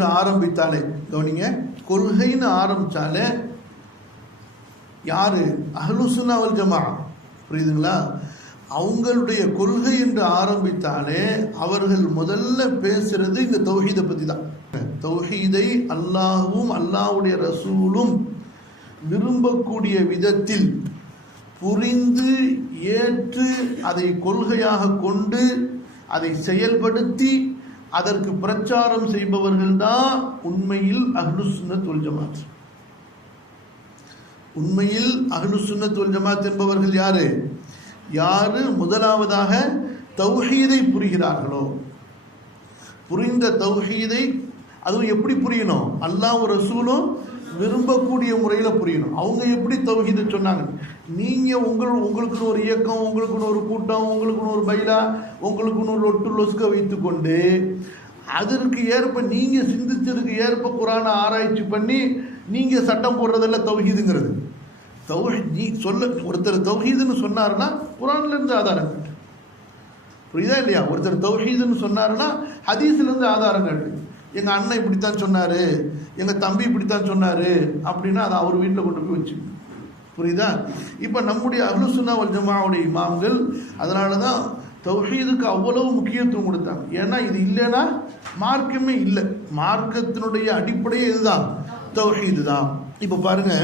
என்று ஆரம்பித்தாலே, கவனிங்க, கொள்கைன்னு ஆரம்பிச்சாலே யாரு? அஹ்லுசுன்னா வல் ஜமா. புரியுதுங்களா? அவங்களுடைய கொள்கை என்று ஆரம்பித்தாலே அவர்கள் முதல்ல பேசுறது இந்த தௌஹீதை பத்தி தான். தௌஹீதை அல்லாஹ்வும் அல்லாஹ்வுடைய ரசூலும் விரும்பக்கூடிய விதத்தில் புரிந்து ஏற்று அதை கொள்கையாக கொண்டு அதை செயல்படுத்தி அதற்கு பிரச்சாரம் செய்பவர்கள் தான் உண்மையில் அஹ்லுஸ் சுன்னத் வல் ஜமாத். உண்மையில் அஹ்லுஸ் சுன்னத் வல் ஜமாத் என்பவர்கள் யாரு? யாரு முதலாவதாக தௌஹீதை புரிகிறார்களோ, புரிந்த தௌஹீதை அதுவும் எப்படி புரியணும்? அல்லாஹ் ரசூலும் விரும்பக்கூடிய முறையில் புரியணும். அவங்க எப்படி தௌஹீதை சொன்னாங்க? நீங்கள் உங்களுக்குன்னு ஒரு இயக்கம், உங்களுக்குன்னு ஒரு கூட்டம், உங்களுக்குன்னு ஒரு பைலா, உங்களுக்குன்னு ஒரு லொட்டு லொஸ்க வைத்துக்கொண்டு அதற்கு ஏற்ப நீங்கள் சிந்திச்சதுக்கு ஏற்ப குரானை ஆராய்ச்சி பண்ணி நீங்கள் சட்டம் போடுறதில்ல தௌஹீதுங்கிறது. ஒருத்தர் தௌஹீதுன்னு சொன்னாருன்னா குரான்ல இருந்து ஆதாரம் காட்டு. புரியுதா இல்லையா? ஒருத்தர் தௌஹீதுன்னு சொன்னாருன்னா ஹதீஸ்ல இருந்து ஆதாரம் காட்டு. எங்க அண்ணன் இப்படித்தான் சொன்னாரு, எங்க தம்பி இப்படித்தான் சொன்னாரு அப்படின்னா அதை அவர் வீட்டில் கொண்டு போய் வச்சு. புரியுதா? இப்ப நம்முடைய அஹ்லுஸ் சுன்னா வல் ஜமாவுடைய இமாம்கள் அதனாலதான் தௌஹீதுக்கு அவ்வளவு முக்கியத்துவம் கொடுத்தாங்க. ஏன்னா இது இல்லைன்னா மார்க்கமே இல்லை. மார்க்கத்தினுடைய அடிப்படையே இதுதான், தௌஹீது தான். இப்ப பாருங்க,